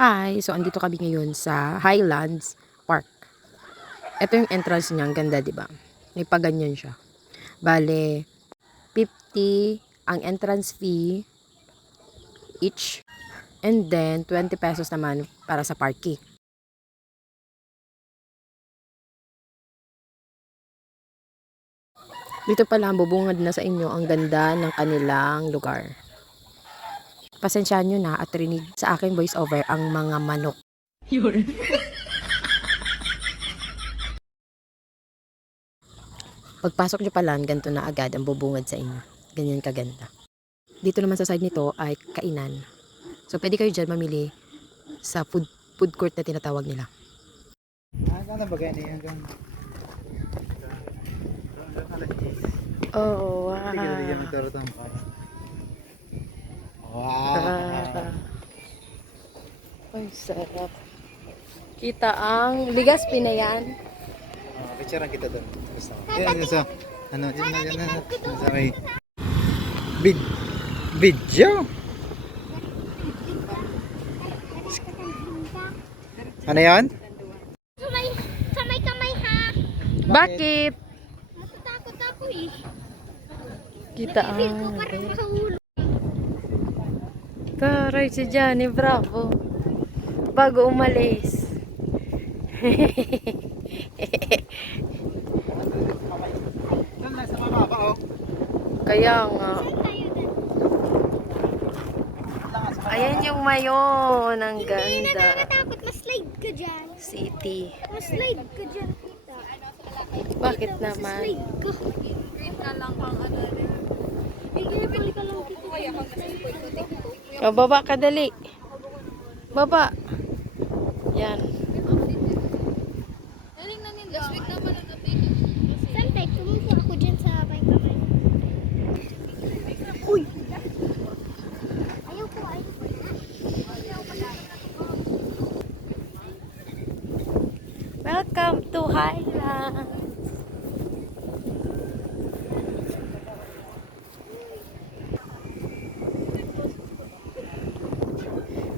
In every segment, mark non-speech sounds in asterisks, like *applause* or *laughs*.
Hi! So, andito kami ngayon sa Highlands Park. Ito yung entrance niya. Ang ganda, di ba? May paganyan siya. Bale, 50 ang entrance fee each. And then, 20 pesos naman para sa parking. Dito pala, bubungad na sa inyo ang ganda ng kanilang lugar. Pasensyahan nyo na at rinig sa aking voice over ang mga manok. Pagpasok nyo pala, ganito na agad ang bubungad sa inyo. Ganyan kaganda. Dito naman sa side nito ay kainan. So, pwede kayo dyan mamili sa food, food court na tinatawag nila. Ah, sana ba ganyan hanggang... Oh, ka rin magtarotang pa. Wow! Ay, sarap. Kita ang bigas pinayan. Oh, picture kita doon. Gusto ko. Yan, sa... Ano, dyan na, dyan na. Sa may... Vid... Video? Ano yan? Samay, samay kamay ha. Bakit? Natatakot ako eh. Kita Feel ko ang... parang mahulog. Taray si Johnny, bravo. Bago umalis. Oh. Kaya nga. Ayan yung mayon. Ang Hindi ganda. nakakatakot. Mas-slide ka dyan. City. Mas-slide ka dyan. Bakit naman? Mas-slide ka. Green na lang pang ano balik ka lang dito. Oh, baba ka dali. Baba. Yan.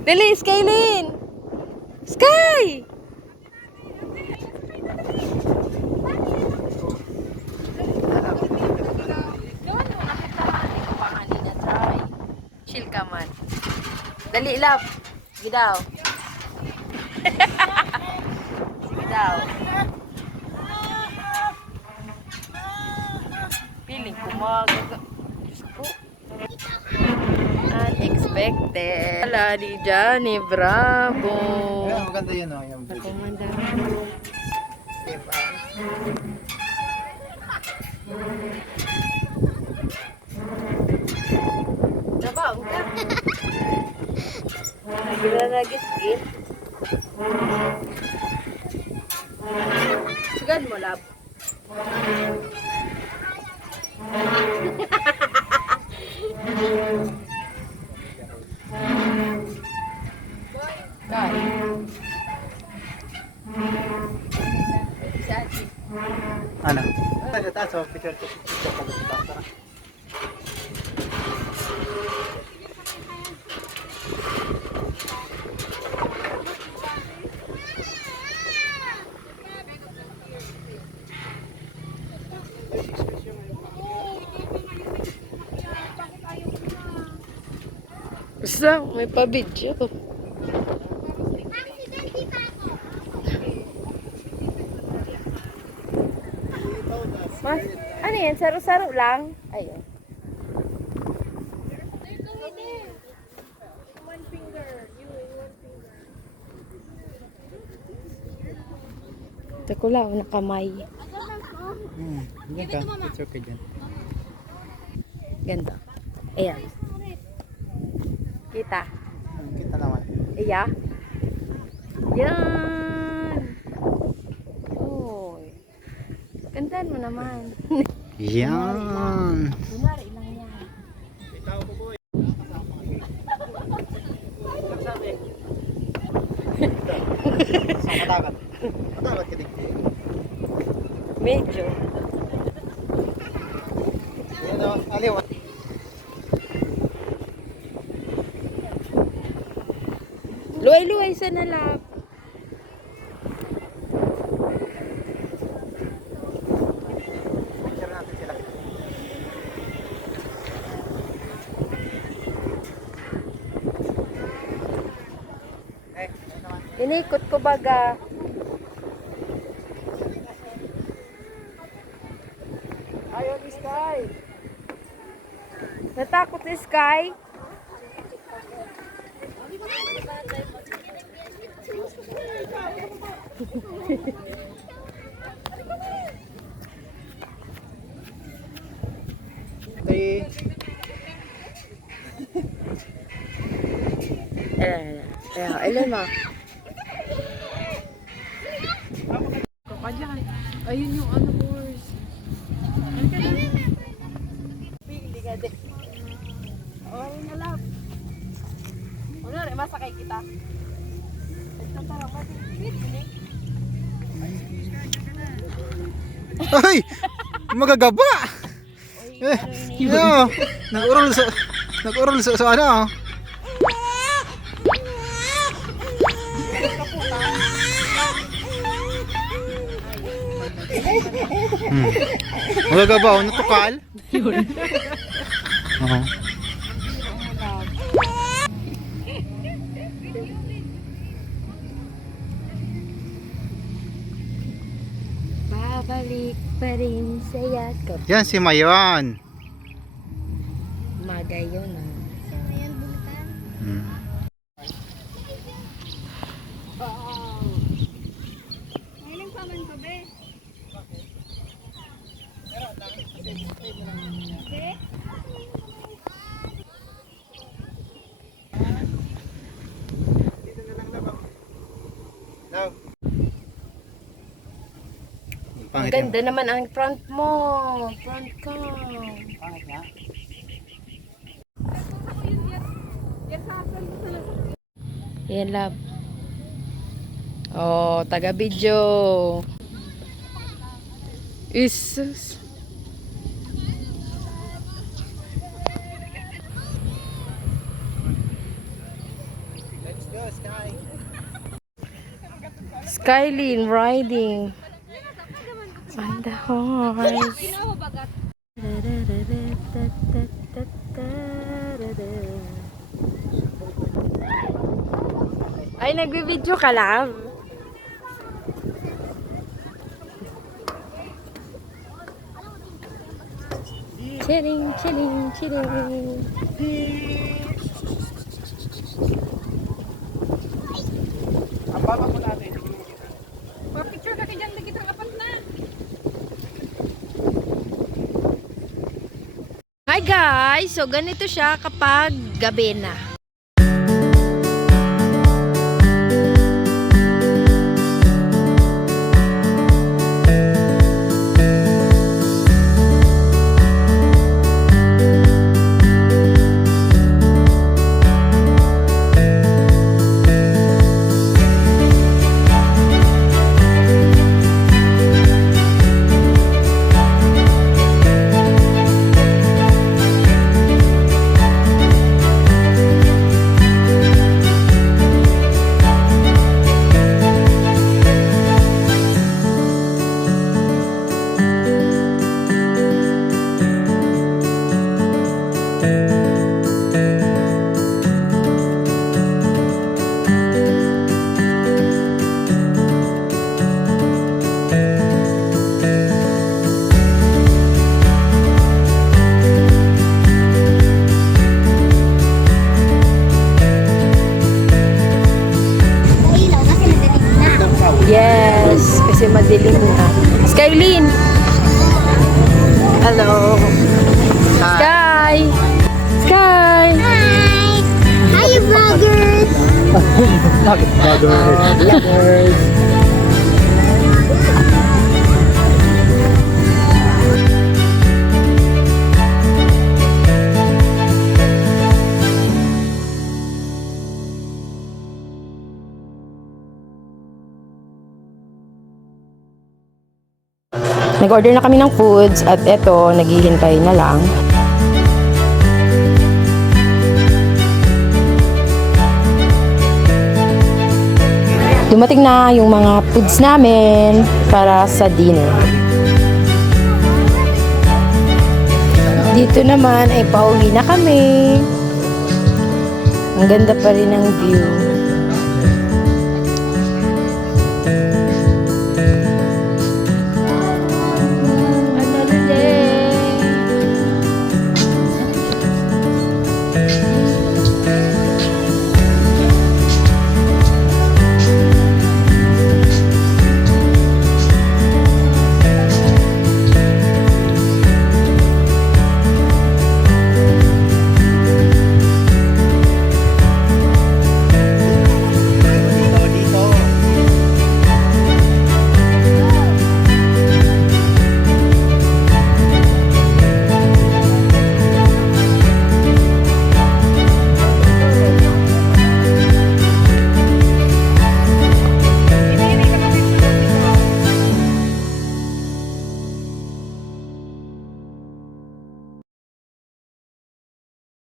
Dali, Skylin! Sky! Chill ka man. Dali, love. Gidaw. Gidaw. Piling ko Unexpected. Wala di Johnny, bravo. Ayan, maganda yun, oh. Yung video. Komanda. Trabaho ka. Nagila na git-git. Sugad mo, lab. *laughs* Kaya. Ano? Tayo, taas, oh. Picture, picture. Basta, may pa-video. Accident pa ako. Mas, ano yan? Saro-saro lang? Ayun. Ito lang, na kamay. Hmm, dyan ka. Picture ka dyan. Ganda. Ayan. Kita. Hmm, Kita naman. Iya. Yan. Uy. Gandaan mo naman. *laughs* Yan. Medyo. Aliw. Luway-luway sa nalap. Picture natin sila. Eh, ano naman? Inikot ko baga. Ayaw ni Sky. Natakot ni Sky. Tay, Ayan, ayan. Ayan, ma. Kapadyan. Ayun yung ano horse. Ano ka na? Oh, na love. Ano rin, masakay kita. Tara, Ay! Magagaba! Eh, yo, nag-urol sa nag-urol sa, sa ano? Hmm. Magagaba, oh, natukal? Oo. Babalik pa rin sa yakap. Yan si Mayon. Magay yun, ah. Hmm. Ngayon pa man ko, be. Be? Love. Ang ganda naman ang front mo. Front ka. Pangit nga. Yan, love. Oh, taga-video. Isus. Skylin riding on the horse. Ay, nagbe-video ka, love? Chilling, chilling, chilling. Picture ka kaya dyan, kitang apat na. Hi guys! So ganito siya kapag gabi na. Vloggers! Nag-order na kami ng foods at eto, naghihintay na lang. Dumating na yung mga foods namin para sa dinner. Dito naman ay pauwi na kami. Ang ganda pa rin ng view.